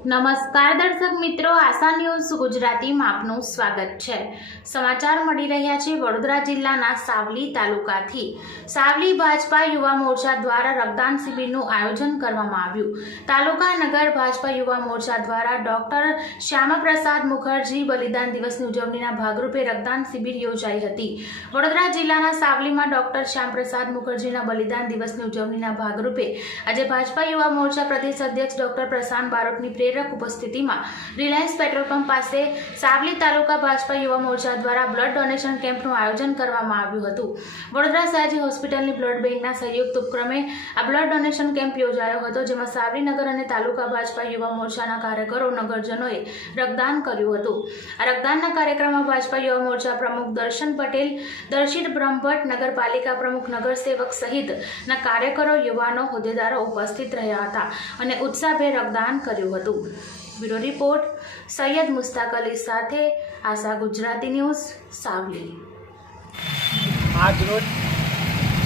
નમસ્કાર દર્શક મિત્રો, આશા ન્યૂઝ ગુજરાતીમાં આપનું સ્વાગત છે. સમાચાર મળી રહ્યા છે વડોદરા જિલ્લાના સાવલી તાલુકાથી. સાવલી ભાજપા યુવા મોરચા દ્વારા રક્તદાન શિબિરનું આયોજન કરવામાં આવ્યું. તાલુકા નગર ભાજપા યુવા મોરચા દ્વારા ડોક્ટર શ્યામાપ્રસાદ મુખર્જી બલિદાન દિવસની ઉજવણીના ભાગરૂપે રક્તદાન શિબિર યોજાઈ હતી. વડોદરા જિલ્લાના સાવલીમાં ડોક્ટર શ્યામપ્રસાદ મુખર્જીના બલિદાન દિવસની ઉજવણીના ભાગરૂપે આજે ભાજપા યુવા મોરચા પ્રદેશ અધ્યક્ષ ડોક્ટર પ્રશાંત બારોટની પ્રેરક ઉપસ્થિતિમાં રિલાયન્સ પેટ્રોલ પંપ પાસે સાવલી તાલુકા ભાજપા યુવા મોરચા દ્વારા બ્લડ ડોનેશન કેમ્પનું આયોજન કરવામાં આવ્યું હતું. વડોદરા સયાજી હોસ્પિટલની બ્લડ બેંકના સંયુક્ત ઉપક્રમે આ બ્લડ ડોનેશન કેમ્પ યોજાયો હતો, જેમાં સાવલીનગર અને તાલુકા ભાજપા યુવા મોરચાના કાર્યકરો, નગરજનોએ રક્તદાન કર્યું હતું. આ રક્તદાનના કાર્યક્રમમાં ભાજપા યુવા મોરચા પ્રમુખ દર્શન પટેલ, દર્શિત બ્રહ્મભટ્ટ નગરપાલિકા પ્રમુખ, નગરસેવક સહિતના કાર્યકરો, યુવાનો, હોદ્દેદારો ઉપસ્થિત રહ્યા હતા અને ઉત્સાહભેર રક્તદાન કર્યું હતું. બ્યુરો રિપોર્ટ, સૈયદ મુસ્તાક અલી સાથે આશા ગુજરાતી ન્યૂઝ, સાવલી. આજરોજ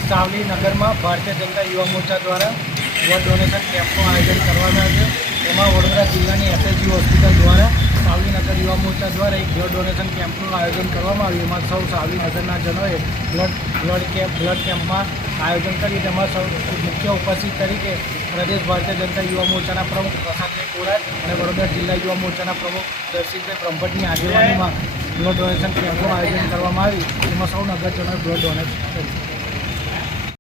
સાવલી નગરમાં ભારતીય જનતા યુવા મોરચા દ્વારા બ્લડ ડોનેશન કેમ્પનું આયોજન કરવામાં આવ્યું. એમાં વડોદરા જિલ્લાની એસએચયુ હોસ્પિટલ દ્વારા સાવલી નગર યુવા મોરચા દ્વારા એક બ્લડ ડોનેશન કેમ્પનું આયોજન કરવામાં આવ્યું. એમાં સૌ સાવલીનગરના જનોએ બ્લડ બ્લડ કેમ્પ બ્લડ કેમ્પમાં આયોજન કરી તેમાં સૌ મુખ્ય ઉપસ્થિત તરીકે પ્રદેશ ભારતીય જનતા યુવા મોરચાના પ્રમુખ પ્રશાંતભાઈ કોરાટ અને વડોદરા જિલ્લા યુવા મોરચાના પ્રમુખ દર્શિતભાઈ બ્રહ્મભટ્ટની આગેવાનીમાં બ્લડ ડોનેશન કેમ્પનું આયોજન કરવામાં આવ્યું. એમાં સૌ નગરજનોએ બ્લડ ડોનેટ કર્યું.